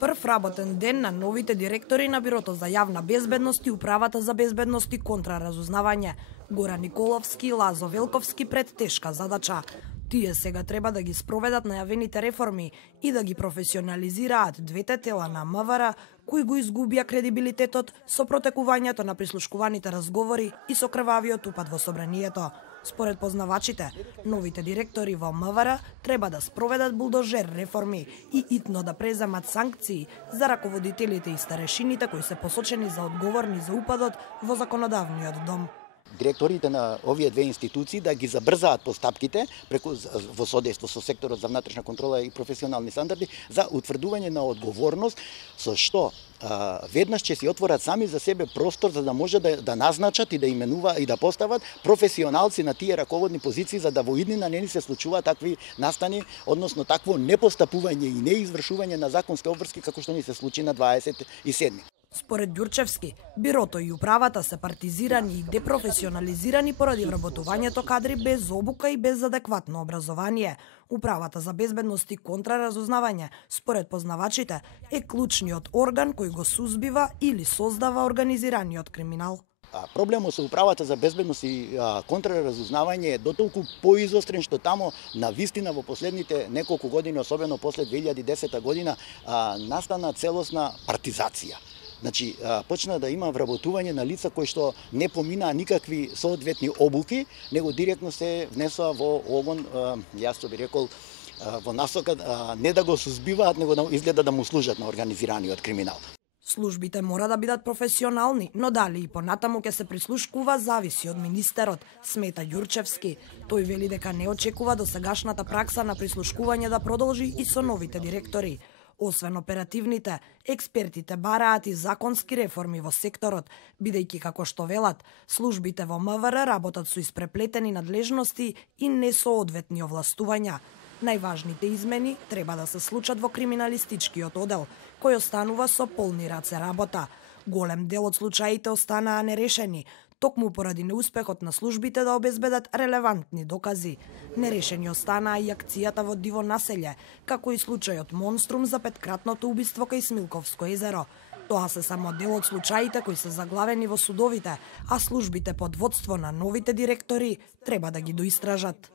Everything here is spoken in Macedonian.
Прв работен ден на новите директори на Бирото за јавна безбедност и Управата за безбедност и контраразузнавање. Горан Николовски и Лазо Велковски пред тешка задача. Тие сега треба да ги спроведат најавените реформи и да ги професионализираат двете тела на МВР, кои го изгубија кредибилитетот со протекувањето на прислушкуваните разговори и со крвавиот упад во собранието. Според познавачите, новите директори во МВР треба да спроведат булдожер реформи и итно да преземат санкции за раководителите и старешините кои се посочени за одговорни за упадот во законодавниот дом. Директорите на овие две институции да ги забрзаат постапките во содейство со секторот за внатрешна контрола и професионални стандарди за утврдување на одговорност, со што веднаш ќе си отворат сами за себе простор за да може да назначат и да именува и да постават професионалци на тие раководни позиции, за да во иднина не ни се случуваат такви настани, односно такво непостапување и неизвршување на законски обврски како што ни се случи на 27. Според Ѓурчевски, Бирото и Управата се партизирани и депрофесионализирани поради вработувањето кадри без обука и без адекватно образование. Управата за безбедност и контраразузнавање, според познавачите, е клучниот орган кој го сузбива или создава организираниот криминал. Проблемот со Управата за безбедност и контраразузнавање е дотолку поизострен што тамо на вистина во последните неколку години, особено после 2010 година, настана целосна партизација. Значи, почна да има вработување на лица кои што не поминаа никакви соодветни обуки, него директно се внесоа во огон, јас би рекол, во насока не да го сузбиваат, него да изгледа да му служат на организираниот криминал. Службите мора да бидат професионални, но дали и понатаму ќе се прислушкува зависи од министерот, смета Ѓурчевски. Тој вели дека не очекува досегашната пракса на прислушкување да продолжи и со новите директори. Освен оперативните, експертите бараат и законски реформи во секторот, бидејќи како што велат, службите во МВР работат со испреплетени надлежности и несоодветни овластувања. Најважните измени треба да се случат во криминалистичкиот одел, кој останува со полни раце работа. Голем дел од случаите останаа нерешени, токму поради неуспехот на службите да обезбедат релевантни докази. Нерешени останаа и акцијата во Диво населје, како и случајот Монструм за петкратното убиство кај Смилковско езеро. Тоа се само дел од случаите кои се заглавени во судовите, а службите под водство на новите директори треба да ги доистражат.